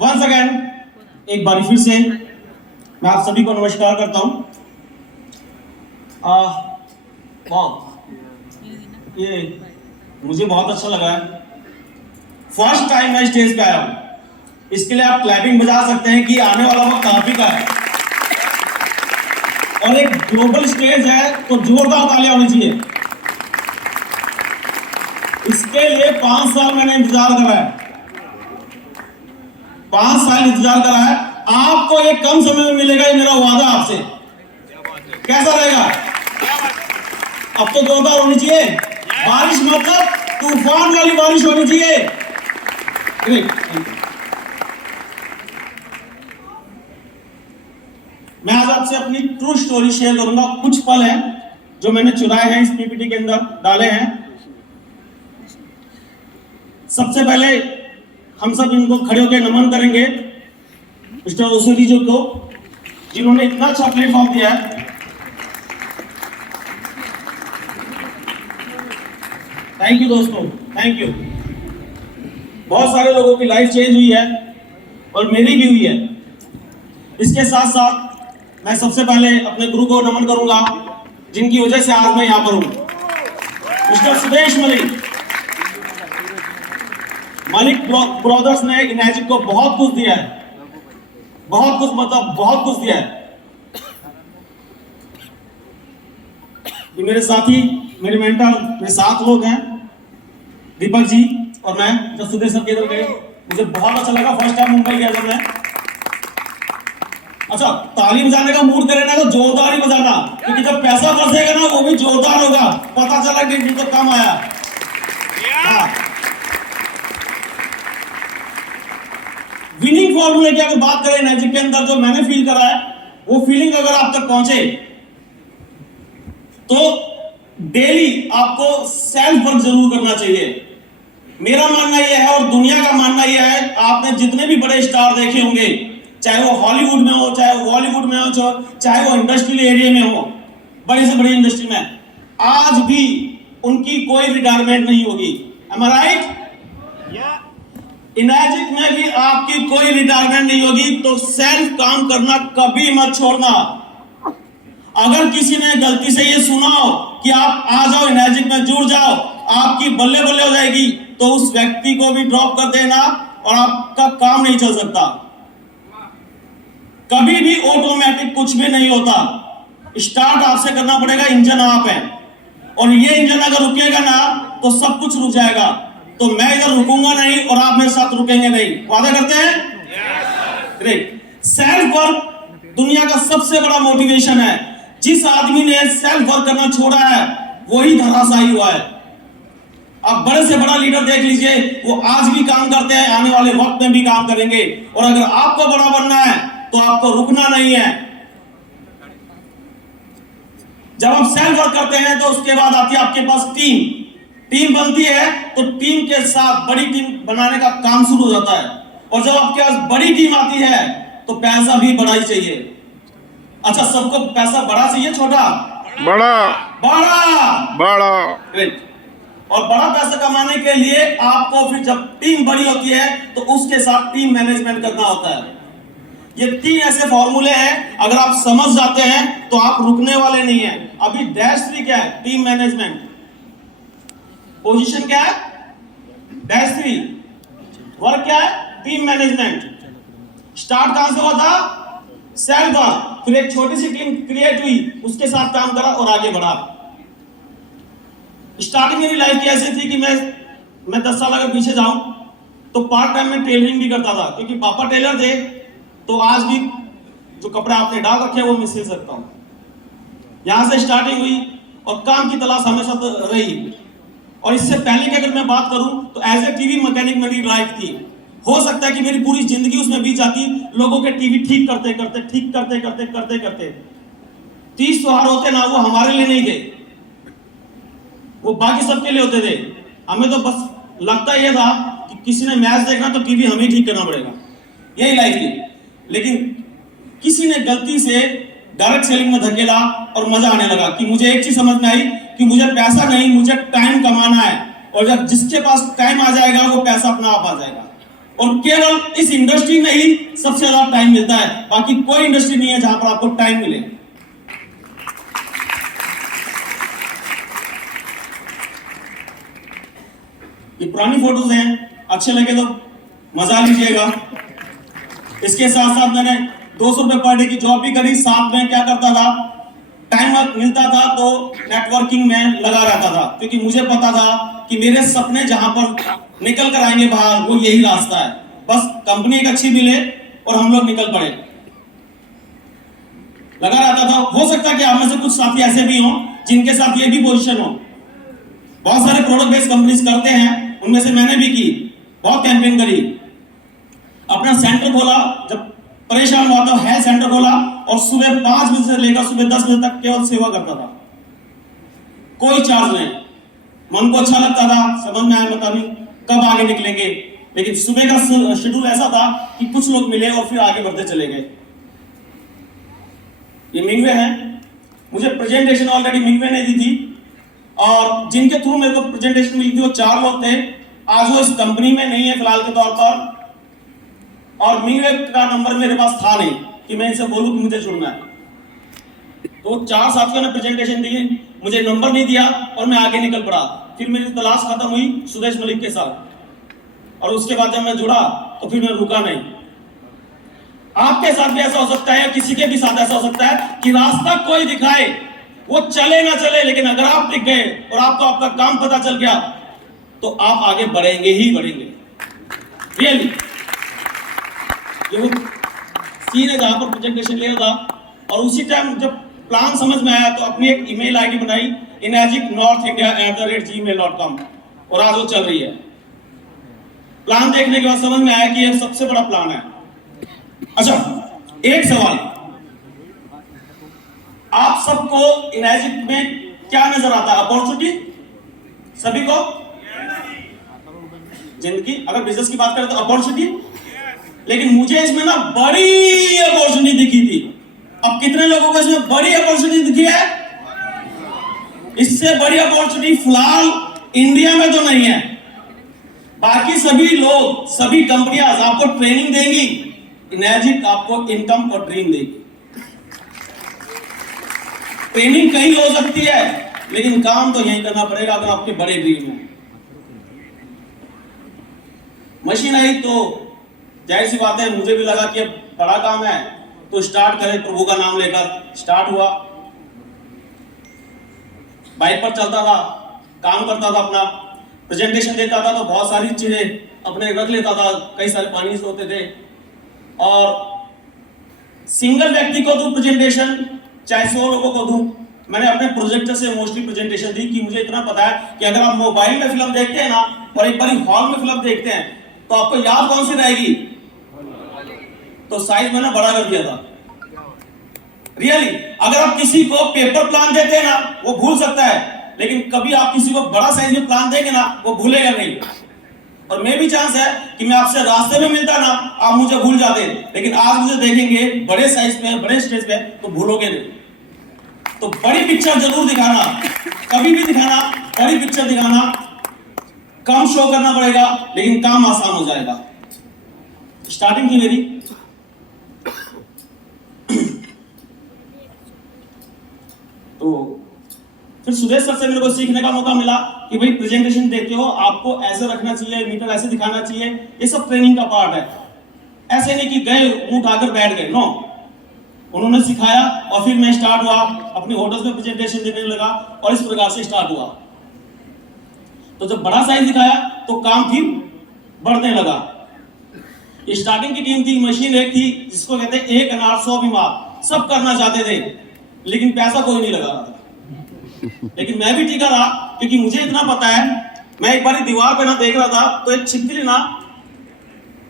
Once again एक बार फिर से मैं आप सभी को नमस्कार करता हूं। ये मुझे बहुत अच्छा लगा है। फर्स्ट टाइम मैं स्टेज पे आया हूं, इसके लिए आप क्लैपिंग बजा सकते हैं कि आने वाला वक्त आप ही का है। और एक ग्लोबल स्टेज है तो जोरदार तालियां होनी चाहिए। इसके लिए 5 साल मैंने इंतजार करा है, 5 साल इंतजार करा है। आपको ये कम समय में मिलेगा, ये मेरा वादा आपसे। कैसा रहेगा? अब तो जोरदार होनी चाहिए बारिश, मतलब तूफान वाली बारिश होनी चाहिए। मैं आज आपसे अपनी ट्रू स्टोरी शेयर करूंगा। कुछ पल हैं जो मैंने चुराए हैं, इस पीपीटी के अंदर डाले हैं। सबसे पहले हम सब इनको खड़े होकर नमन करेंगे मिस्टर ओसूरी जी को, जिन्होंने इतना अच्छा प्लेटफॉर्म दिया है। थैंक यू दोस्तों, थैंक यू। बहुत सारे लोगों की लाइफ चेंज हुई है और मेरी भी हुई है। इसके साथ साथ मैं सबसे पहले अपने गुरु को नमन करूंगा, जिनकी वजह से आज मैं यहां पर हूं। मिस्टर सुदेश मलिक ब्रदर्स ने इनर्जी को बहुत कुछ दिया है, बहुत कुछ, मतलब बहुत कुछ दिया है। ये मेरे साथी, मेरे मेंटर, मेरे 7 लोग हैं, दीपक जी और मैं। जब सुदेश सर इधर गए मुझे बहुत अच्छा लगा। फर्स्ट टाइम मुंबई गया जब मैं। अच्छा, ताली बजाने का मूड करे ना तो जोरदार ही बजाना, क्योंकि जब पैसा बरसेगा ना वो भी जोरदार होगा। पता चला कि तो कम आया। हाँ। विनिंग फॉर्मूले की अगर बात करें मैजिक के अंदर, जो मैंने फील करा है, वो फीलिंग अगर आप तक पहुंचे तो डेली आपको सेल्फ वर्क जरूर करना चाहिए। मेरा मानना यह है और दुनिया का मानना यह है, आपने जितने भी बड़े स्टार देखे होंगे, चाहे वो हॉलीवुड में हो, चाहे वो बॉलीवुड में हो, चाहे वो इंडस्ट्रियल एरिया में हो, बड़ी से बड़ी इंडस्ट्री में, आज भी उनकी कोई रिटायरमेंट नहीं होगी। एम आई राइट? इनर्जिक में भी आपकी कोई रिटायरमेंट नहीं होगी। तो सेल्फ काम करना कभी मत छोड़ना। अगर किसी ने गलती से ये सुना हो कि आप आ जाओ इनर्जिक में जुड़ जाओ, आपकी बल्ले बल्ले हो जाएगी, तो उस व्यक्ति को भी ड्रॉप कर देना और आपका काम नहीं चल सकता। कभी भी ऑटोमेटिक कुछ भी नहीं होता। स्टार्ट आपसे करना पड़ेगा। इंजन आप है और ये इंजन अगर रुकेगा ना तो सब कुछ रुक जाएगा। तो मैं इधर रुकूंगा नहीं और आप मेरे साथ रुकेंगे नहीं। वादा करते हैं? ग्रेट। सेल्फ वर्क दुनिया का सबसे बड़ा मोटिवेशन है। जिस आदमी ने सेल्फ वर्क करना छोड़ा है वही धराशायी हुआ है। आप बड़े से बड़ा लीडर देख लीजिए, वो आज भी काम करते हैं, आने वाले वक्त में भी काम करेंगे। और अगर आपको बड़ा बनना है तो आपको रुकना नहीं है। जब आप सेल्फ वर्क करते हैं तो उसके बाद आती है आपके पास टीम बनती है, तो टीम के साथ बड़ी टीम बनाने का काम शुरू हो जाता है। और जब आपके पास बड़ी टीम आती है तो पैसा भी बड़ा ही चाहिए। अच्छा, सबको पैसा बड़ा चाहिए, छोटा? बड़ा बड़ा बड़ा। ग्रेट। और बड़ा पैसा कमाने के लिए आपको फिर जब टीम बड़ी होती है तो उसके साथ टीम मैनेजमेंट करना होता है। ये 3 ऐसे फॉर्मूले हैं, अगर आप समझ जाते हैं तो आप रुकने वाले नहीं हैं। अभी -3 क्या है? Team management. पोजीशन क्या है? -3। वर्क क्या है? Team management. स्टार्ट कहां से हुआ था? Self work. फिर एक छोटी सी टीम क्रिएट हुई, उसके साथ काम करा और आगे बढ़ा। स्टार्टिंग मेरी लाइफ की ऐसी थी कि मैं 10 साल अगर पीछे जाऊं तो पार्ट टाइम में टेलरिंग भी करता था, क्योंकि पापा टेलर थे। तो आज भी जो कपड़े आपने डाल रखे हैं वो मैं सिल सकता हूं। यहां से स्टार्टिंग हुई और काम की तलाश हमेशा तो रही। और इससे पहले की अगर मैं बात करूं तो एज ए टीवी मैकेनिक मेरी लाइफ थी। हो सकता है कि मेरी पूरी जिंदगी उसमें बीत जाती, लोगों के टीवी ठीक करते करते। 30 त्योहार होते ना, वो हमारे लिए नहीं थे, वो बाकी सबके लिए होते थे। हमें तो बस लगता यह था कि किसी ने मैच देखना तो टीवी हमें ठीक करना पड़ेगा, यही लाइफ थी। लेकिन किसी ने गलती से डायरेक्ट सेलिंग में धकेला और मजा आने लगा कि मुझे एक चीज समझ में आई कि मुझे पैसा नहीं, मुझे टाइम कमाना है। और जब जिसके पास टाइम आ जाएगा वो पैसा अपना आप आ जाएगा। और केवल इस इंडस्ट्री में ही सबसे ज्यादा टाइम मिलता है, बाकी कोई इंडस्ट्री नहीं है जहां पर आपको टाइम मिले। ये पुरानी फोटोज हैं, अच्छे लगे तो मजा लीजिएगा। इसके साथ साथ मैंने 200 रुपए पर डे की जॉब भी करी। साथ में क्या करता था, टाइम मिलता था तो नेटवर्किंग में लगा रहता था, क्योंकि मुझे पता था कि मेरे सपने जहां पर निकल कर आएंगे बाहर वो यही रास्ता है। बस कंपनी एक अच्छी मिले और हम लोग निकल पड़े, लगा रहता था। हो सकता है कि आप में से कुछ साथी ऐसे भी हों जिनके साथ ये भी पोजीशन हो। बहुत सारे प्रोडक्ट बेस्ड कंपनीज करते हैं, उनमें से मैंने भी की, बहुत कैंपेन करी, अपना सेंटर खोला। जब परेशान हुआ तो हेल्थ सेंटर खोला और सुबह 5 बजे से लेकर सुबह 10 बजे तक केवल सेवा करता था, कोई चार्ज नहीं। मन को अच्छा लगता था, समझ में आया मतलब कब आगे निकलेंगे, लेकिन सुबह का शेड्यूल ऐसा था कि कुछ लोग मिले और फिर आगे बढ़ते चले गए। ये मिंगवे है, मुझे प्रेजेंटेशन ऑलरेडी मिंगवे ने दी थी और जिनके थ्रू मेरे को प्रेजेंटेशन मिली थी वो 4 लोग थे। आज वो इस कंपनी में नहीं है फिलहाल के तौर पर, और मिंगवे का नंबर मेरे पास था नहीं कि मैं इनसे बोलूं कि मुझे चुनना है। तो 4 साथियों ने प्रेजेंटेशन दी, मुझे नंबर नहीं दिया और मैं आगे निकल पड़ा। फिर मेरी तलाश खत्म हुई सुदेश मलिक के साथ, और उसके बाद जब मैं जुड़ा तो फिर मैं रुका नहीं। आपके साथ भी ऐसा हो सकता है, किसी के भी साथ ऐसा हो सकता है कि रास्ता कोई दिखाए, वो चले ना चले, लेकिन अगर आप दिख गए और आपको आपका काम पता चल गया तो आप आगे बढ़ेंगे ही बढ़ेंगे। रियली ये वो सीन है जहां पर प्रेजेंटेशन लिया था, और उसी टाइम जब प्लान समझ में आया तो अपनी एक ईमेल आईडी बनाई, energicnorthindia@gmail.com, और आज वो चल रही है। प्लान देखने के बाद समझ में आया कि ये सबसे बड़ा प्लान है। अच्छा, एक सवाल, आप सबको इनर्जिक में क्या नजर आता है? अपॉर्चुनिटी सभी को, जिंदगी अगर बिजनेस की बात करें तो अपॉर्चुनिटी, लेकिन मुझे इसमें ना बड़ी अपॉर्चुनिटी दिखी थी। अब कितने लोगों को इसमें बड़ी अपॉर्चुनिटी दिखी है? इससे बड़ी अपॉर्चुनिटी फिलहाल इंडिया में तो नहीं है। बाकी सभी लोग, सभी कंपनियां आपको ट्रेनिंग देंगी, इनर्जिक आपको इनकम और ड्रीम देगी। ट्रेनिंग कहीं हो सकती है, लेकिन काम तो यहीं करना पड़ेगा अगर आपके बड़े ड्रीम हैं। मशीन आई तो जाहिर सी बात है, मुझे भी लगा कि अब बड़ा काम है तो स्टार्ट करें, प्रभु का नाम लेकर स्टार्ट हुआ। बाइक पर चलता था, काम करता था, अपना प्रेजेंटेशन देता था तो बहुत सारी चीजें अपने रख लेता था, कई सारे पानी से होते थे। और सिंगल व्यक्ति को दूं प्रेजेंटेशन, चाहे 100 लोगों को दूं, मैंने अपने प्रोजेक्टर से मोस्टली प्रेजेंटेशन दी कि मुझे इतना पता है कि अगर आप मोबाइल में फिल्म देखते हैं ना और एक बार हॉल में फिल्म देखते हैं तो आपको याद कौन सी रहेगी? तो साइज मैंने बड़ा कर दिया था। रियली अगर आप किसी को पेपर प्लान देते हैं ना वो भूल सकता है, लेकिन कभी आप किसी को बड़ा साइज में प्लान देंगे ना वो भूलेगा नहीं। और मैं भी चांस है कि मैं आपसे रास्ते में मिलता ना, आप मुझे भूल जाते, लेकिन आज मुझे देखेंगे बड़े साइज पे, बड़े स्टेज पे, तो भूलोगे नहीं। तो बड़ी पिक्चर जरूर दिखाना, कभी भी दिखाना, बड़ी पिक्चर दिखाना। कम शो करना पड़ेगा लेकिन काम आसान हो जाएगा। स्टार्टिंग थी मेरी, तो फिर सुदेश सर से मेरे को सीखने का मौका मिला कि भाई प्रेजेंटेशन देते हो आपको ऐसे रखना चाहिए, मीटर ऐसे दिखाना चाहिए, ये सब ट्रेनिंग का पार्ट है। ऐसे नहीं कि गए मुंह उठाकर बैठ गए, नो, उन्होंने सिखाया और फिर मैं स्टार्ट हुआ, अपनी होटल्स में प्रेजेंटेशन देने लगा और इस प्रकार से स्टार्ट हुआ। तो जब बड़ा साइज दिखाया तो काम फिर बढ़ने लगा। स्टार्टिंग की टीम थी, मशीन एक थी जिसको कहते हैं 1 अनार 100 बीमार, सब करना चाहते थे लेकिन पैसा कोई नहीं लगा रहा था। लेकिन मैं भी टिका रहा क्योंकि मुझे इतना पता है। मैं एक बार दीवार पे ना देख रहा था तो एक छिपकली ना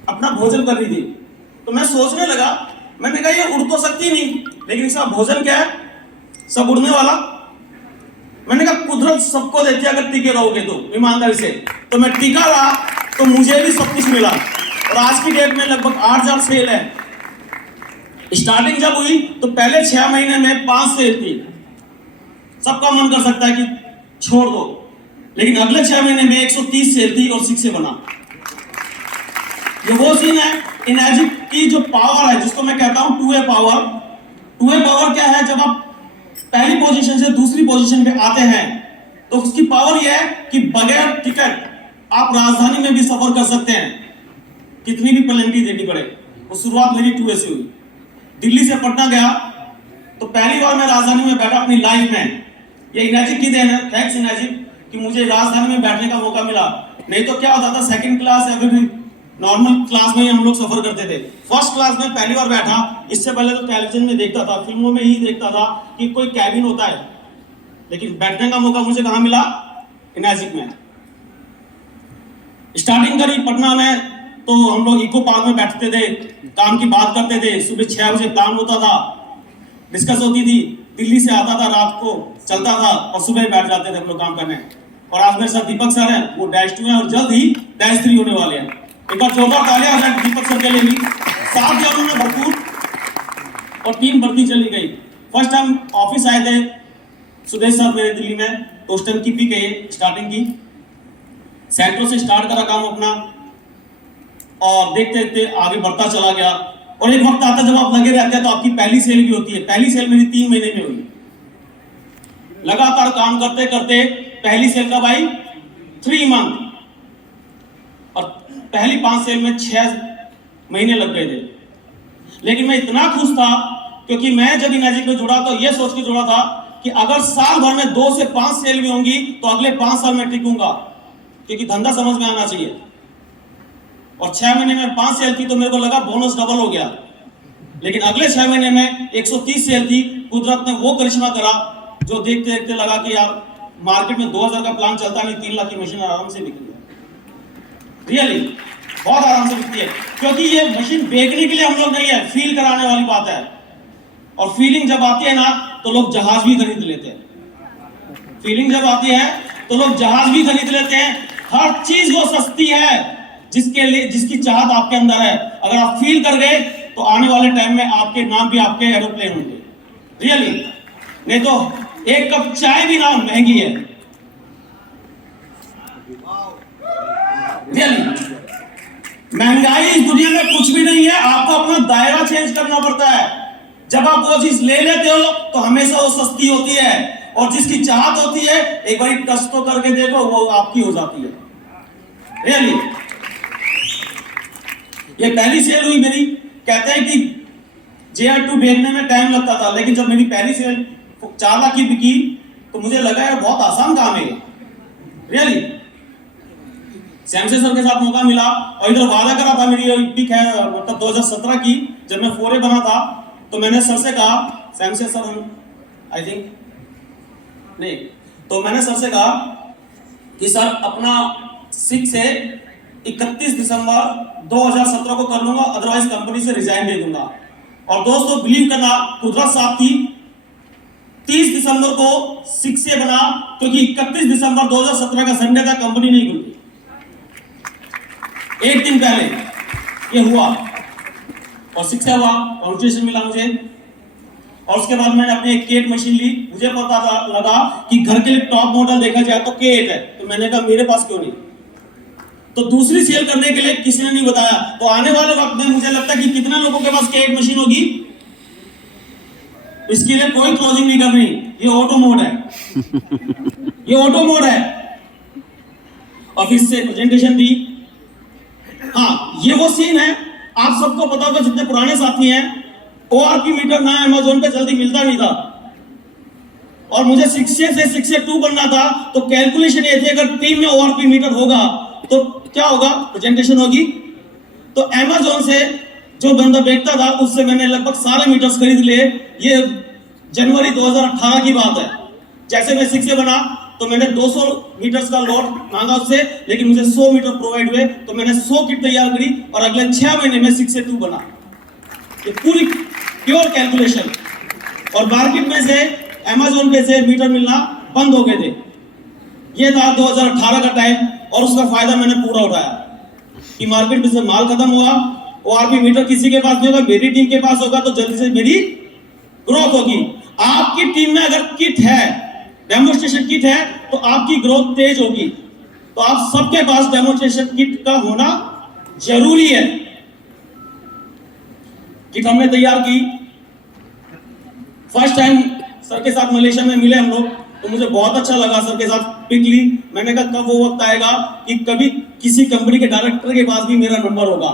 अपना भोजन कर रही थी, तो मैं सोचने लगा, मैंने कहा ये उड़ तो सकती नहीं, लेकिन इसका भोजन क्या है? सब उड़ने वाला। मैंने कहा कुदरत सबको देती है अगर टिके रहोगे तो ईमानदारी से। तो मैं टिका रहा तो मुझे भी सब कुछ मिला, और आज की डेट में लगभग 8000 सेल है। स्टार्टिंग जब हुई तो पहले 6 महीने में 5 सेल थी। सबका मन कर सकता है कि छोड़ दो, लेकिन अगले 6 महीने में 130 सेल थी और 6 से बना। ये वो सीन है इनर्जी की जो पावर है, जिसको मैं कहता हूं 2A पावर। 2A पावर क्या है? जब आप पहली पोजीशन से दूसरी पोजीशन पे आते हैं तो उसकी पावर यह है कि बगैर टिकट आप राजधानी में भी सफर कर सकते हैं, कितनी भी पेनल्टी देनी पड़े। वो शुरुआत मेरी 2A से हुई। दिल्ली से पटना गया तो पहली बार मैं राजधानी में बैठा अपनी लाइफ में। ये इनर्जी की देन है, थैंक्स इनर्जी कि मुझे राजधानी में बैठने का मौका मिला। नहीं तो क्या होता था, सेकंड क्लास या फिर नॉर्मल क्लास में ही हम लोग सफर करते थे। फर्स्ट क्लास में पहली बार बैठा। इससे पहले तो टेलीविजन में देखता था, फिल्मों में ही देखता था कि कोई कैबिन होता है, लेकिन बैठने का मौका मुझे कहां मिला? इनर्जिक में। स्टार्टिंग करी पटना में तो हम लोग इको पार्क में बैठते थे, काम की बात करते थे। सुबह 6 बजे प्लान होता था, डिस्कस होती थी। दिल्ली से आता था, रात को चलता था और सुबह बैठ जाते थे हम लोग काम करने। और आज मेरे साथ दीपक सर हैं, वो -2 हैं और जल्द ही -3 होने वाले हैं। एक बार जोरदार तालियां हो दीपक सर के लिए भी। साथ दिया उन्होंने भरपूर और 3 भर्ती चली गई। फर्स्ट टाइम ऑफिस आए थे सुदेश साहब मेरे दिल्ली में, तो उस टाइम की भी कही स्टार्टिंग की। सेंट्रो से स्टार्ट करा काम अपना और देखते देखते आगे बढ़ता चला गया। और एक वक्त आता जब आप लगे रहते हैं तो आपकी पहली सेल भी होती है। पहली सेल मेरी 3 महीने में हुई। लगातार काम करते करते पहली सेल का भाई 3 मंथ, और पहली 5 सेल में 6 महीने लग गए थे। लेकिन मैं इतना खुश था क्योंकि मैं जब इनर्जी में जुड़ा तो यह सोच के जुड़ा था कि अगर साल भर में 2 से 5 सेल भी होंगी तो अगले 5 साल में टिकूंगा, क्योंकि धंधा समझ में आना चाहिए। और 6 महीने में 5 सेल थी तो मेरे को लगा बोनस डबल हो गया। लेकिन अगले 6 महीने में 130 सेल थी। कुदरत ने वो करिश्मा करा जो देखते देखते लगा कि यार मार्केट में 2000 का प्लान चलता नहीं, 3 लाख की मशीन आराम से बिक रही है। रियली बहुत आराम से बिकती है, क्योंकि ये मशीन बेचने के लिए हम लोग नहीं है, फील कराने वाली बात है। और फीलिंग जब आती है ना तो लोग जहाज भी खरीद लेते हैं। फीलिंग जब आती है तो लोग जहाज भी खरीद लेते हैं। हर चीज वो सस्ती है जिसके लिए, जिसकी चाहत आपके अंदर है। अगर आप फील कर गए तो आने वाले टाइम में आपके नाम भी आपके एरोप्लेन होंगे। रियली, नहीं तो एक कप चाय भी ना महंगी है। रियली महंगाई इस दुनिया में कुछ भी नहीं है, आपको अपना दायरा चेंज करना पड़ता है। जब आप वो चीज ले लेते हो तो हमेशा वो सस्ती होती है, और जिसकी चाहत होती है एक बार टच तो करके देखो, वो आपकी हो जाती है। रियली ये पहली सेल हुई मेरी। कहते हैं कि JR2 बेचने में टाइम लगता था, लेकिन जब मेरी पहली सेल 4 लाख की बिकी तो मुझे लगा यार बहुत आसान काम है। रियली सैमसंग सर के साथ मौका मिला और इधर वादा करा था मेरी पिक है मतलब 2017 की, जब मैं 4A बना था तो मैंने सर से कहा, सैमसंग सर हम आई थिंक नहीं, तो मैंने सर से कहा कि सर अपना 6 से 31 दिसंबर 2017 को कर लूंगा, अदरवाइज कंपनी से रिजाइन दे दूंगा। और दोस्तों बिलीव करना, कुदरत साथ थी। 30 दिसंबर को 6A बना, क्योंकि 31 दिसंबर 2017 का संडे था, कंपनी नहीं खुलती। एक दिन पहले ये हुआ और 6A हुआ, कॉन्ट्रीब्यूशन मिला मुझे। और उसके बाद मैंने अपनी एक K8 मशीन ली। मुझे पता लगा कि घर के लिए टॉप मॉडल देखा जाए तो K8 है, तो मैंने कहा मेरे पास क्यों नहीं। तो दूसरी सेल करने के लिए किसी ने नहीं बताया। तो आने वाले वक्त में मुझे लगता है कि कितने लोगों के पास K8 मशीन होगी, इसके लिए कोई क्लोजिंग नहीं करनी। ये ऑटो मोड है, ये ऑटो मोड है। ऑफिस से प्रेजेंटेशन दी। हाँ, ये वो सीन है, आप सबको पता होगा जितने पुराने साथी हैं, ORP मीटर ना अमेज़न पे जल्दी मिलता नहीं था। और मुझे 6A से 6A2 बनना था, तो कैलकुलेशन ये थी अगर टीम में ORP मीटर होगा तो क्या होगा, प्रेजेंटेशन होगी। तो अमेज़न से जो बंदा बेचता था उससे मैंने लगभग सारे मीटर्स खरीद लिए। ये जनवरी 2018 की बात है। जैसे मैं 6A बना तो मैंने 200 मीटर्स का लॉट मांगा उससे, लेकिन मुझे 100 मीटर प्रोवाइड हुए, तो मैंने 100 किट तैयार करी और अगले 6 महीने में 6A2 बना। ये पूरी प्योर कैलकुलेशन। और मार्केट में से अमेज़न पे से मीटर मिलना बंद हो गए थे। ये था 2018 का टाइम, और उसका फायदा मैंने पूरा उठाया कि मार्केट में से माल खत्म हुआ। ORP मीटर किसी के पास नहीं होगा, मेरी टीम के पास होगा तो जल्दी से मेरी ग्रोथ होगी। आपकी टीम में अगर किट है डेमोन्स्ट्रेशन किट है तो आपकी ग्रोथ तेज होगी। तो आप सबके पास डेमोन्स्ट्रेशन किट का होना जरूरी है। किट हमने तैयार की, फर्स्ट टाइम सर के साथ मलेशिया में मिले हम लोग, तो मुझे बहुत अच्छा लगा, सर के साथ पिक ली। मैंने कहा कब वो वक्त आएगा कि कभी किसी कंपनी के डायरेक्टर के पास भी मेरा नंबर होगा।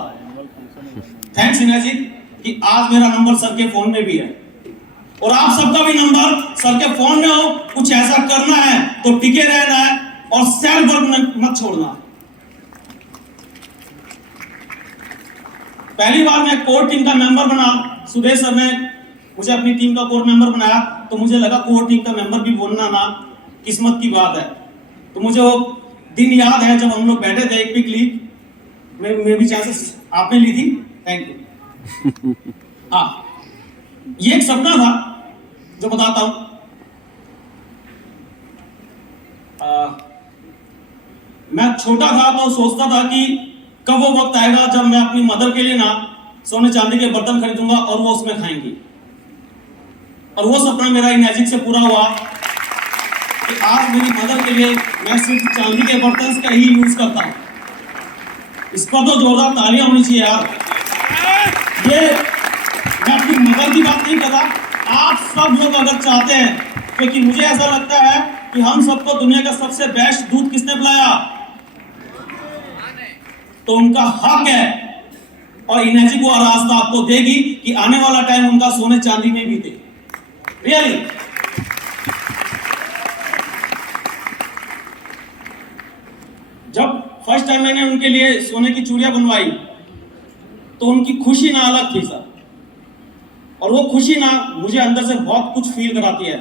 थैंक्स इना जी कि आज मेरा नंबर सर के फोन में भी है, और आप सबका भी नंबर सर के फोन में हो। कुछ ऐसा करना है तो टिके रहना है और सेल्फ वर्क मत छोड़ना। पहली बार मैं कोर टीम का मेंबर बना, सुदेश सर ने मुझे अपनी टीम का कोर मेंबर बनाया, तो मुझे लगा कोर टीम का मेंबर भी बनना ना किस्मत की बात है। तो मुझे वो दिन याद है जब हम लोग बैठे थे, एक पिक ली, मैं भी चांसेस आपने ली थी, थैंक यू। हाँ, ये एक सपना था जो बताता हूं। मैं छोटा था तो सोचता था कि कब वो वक्त आएगा जब मैं अपनी मदर के लिए ना सोने चांदी के बर्तन खरीदूंगा और वो उसमें खाएंगी। और वो सपना मेरा इमेजिक से पूरा हुआ कि आज मेरी मदर के लिए मैं सिर्फ चांदी के बर्तन का ही यूज करता हूं। इस पर तो जोरदार तालियां होनी चाहिए यार। ये मैं अपनी मदर की बात नहीं कर रहा, आप सब लोग अगर चाहते हैं, क्योंकि मुझे ऐसा लगता है कि हम सबको दुनिया का सबसे बेस्ट दूध किसने पिलाया, तो उनका हक है। और इनेजी वो रास्ता आपको देगी कि आने वाला टाइम उनका सोने चांदी में बीते। रियली जब फर्स्ट टाइम मैंने उनके लिए सोने की चूड़ियां बनवाई तो उनकी खुशी ना अलग थी सर, और वो खुशी ना मुझे अंदर से बहुत कुछ फील कराती है।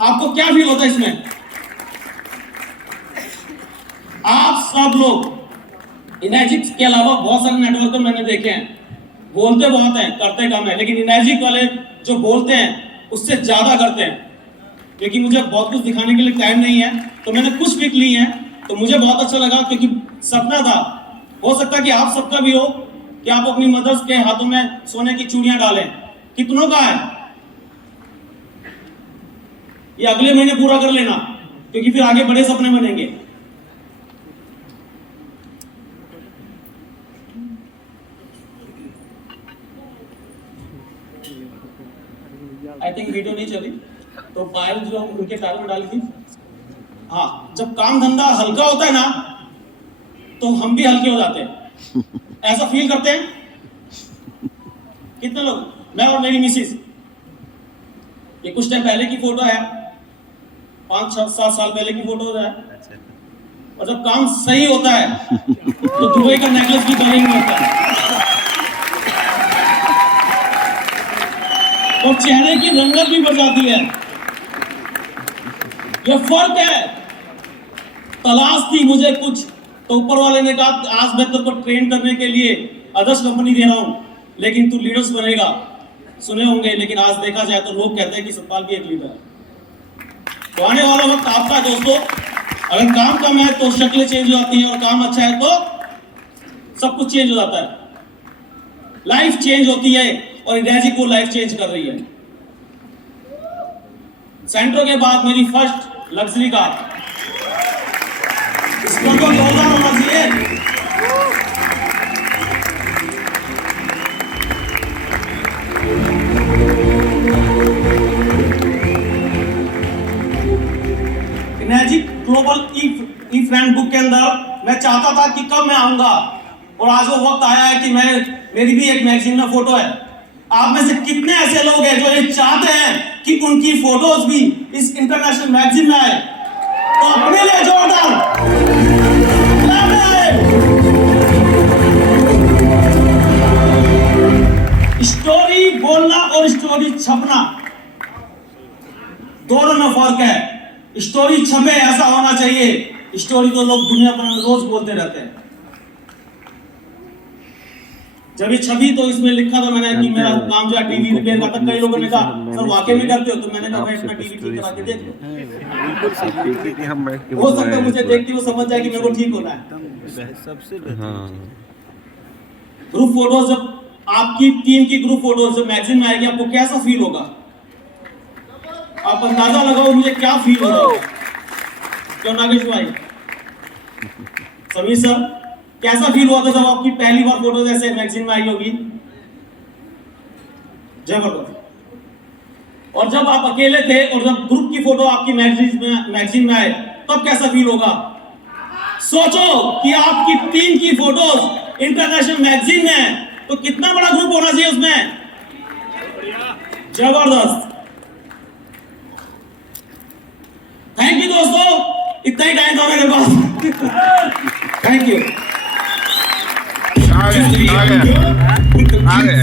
आपको क्या फील होता है इसमें? आप सब लोग इनेजिक्स के अलावा बहुत सारे नेटवर्क मैंने देखे हैं, बोलते बहुत हैं करते कम है, लेकिन इनेजिक वाले जो बोलते हैं उससे ज्यादा करते हैं। क्योंकि मुझे बहुत कुछ दिखाने के लिए टाइम नहीं है, तो मैंने कुछ पिक ली है, तो मुझे बहुत अच्छा लगा, क्योंकि सपना था, हो सकता है कि आप सबका भी हो कि आप अपनी मदर्स के हाथों में सोने की चूड़ियां डालें। कितनों का है ये अगले महीने पूरा कर लेना, क्योंकि फिर आगे बड़े सपने बनेंगे। आई थिंक वीडियो नहीं चली, तो पायल जो उनके पैरों में डाली थी। हाँ, जब काम धंधा हल्का होता है ना तो हम भी हल्के हो जाते हैं, ऐसा फील करते हैं। कितने लोग? मैं और मेरी मिसिस, ये कुछ टाइम पहले की फोटो है, 5-7 साल पहले की फोटो है। और जब काम सही होता है तो दुबई का नेकलेस भी बने नहीं होता है, और चेहरे की रंगत भी बढ़ जाती है। ये फर्क है। तलाश थी मुझे कुछ, तो ऊपर वाले ने कहा आज मैं तेरे को ट्रेन करने के लिए आदर्श कंपनी दे रहा हूं, लेकिन तू लीडर्स बनेगा। सुने होंगे, लेकिन आज देखा जाए तो लोग कहते हैं कि सतपाल भी एक लीडर है। तो आने वाला वक्त आपका दोस्तों, अगर काम कम है तो शक्लें चेंज हो जाती है, और काम अच्छा है तो सब कुछ चेंज हो जाता है, लाइफ चेंज होती है। और इनेजी को लाइफ चेंज कर रही है। सेंट्रो के बाद मेरी फर्स्ट लग्जरी कार, इसको तो जोरदार होना चाहिए। इनेजी ग्लोबल ई फ्रेंड बुक के अंदर मैं चाहता था कि कब मैं आऊंगा, और आज वो वक्त आया है कि मेरी भी एक मैगजीन में फोटो है। आप में से कितने ऐसे लोग हैं जो ये चाहते हैं कि उनकी फोटोज भी इस इंटरनेशनल मैगजीन में आए? तो अपने लिए जोरदार स्टोरी बोलना और स्टोरी छपना दोनों में फर्क है। स्टोरी छपे ऐसा होना चाहिए, स्टोरी तो लोग दुनिया भर में रोज बोलते रहते हैं। जब ये छवि तो इसमें लिखा था मैंने कि मेरा काम जो है टीवी रिपेयर का, तक कई लोगों ने कहा सर वाकई में करते हो, तो मैंने कहा भाई अपना टीवी ठीक करा के देख लो, हो सकता है मुझे देखती वो समझ जाए कि मेरे को ठीक होना है। ग्रुप फोटोज, जब आपकी टीम की ग्रुप फोटोज जब मैगजीन में आएगी, आपको कैसा फील होगा? आप अंदाजा लगाओ मुझे क्या फील हो रहा होगा। क्यों नागेश भाई, समीर सर, कैसा फील हुआ था जब आपकी पहली बार फोटोज ऐसे मैगजीन में आई होगी? जबरदस्त। और जब आप अकेले थे और जब ग्रुप की फोटो आपकी मैगजीन में आए तब कैसा फील होगा? सोचो कि आपकी टीम की फोटोज इंटरनेशनल मैगजीन में है तो कितना बड़ा ग्रुप होना चाहिए उसमें। जबरदस्त। थैंक यू दोस्तों, इतना ही टाइम था मेरे पास। Thank you. आ गए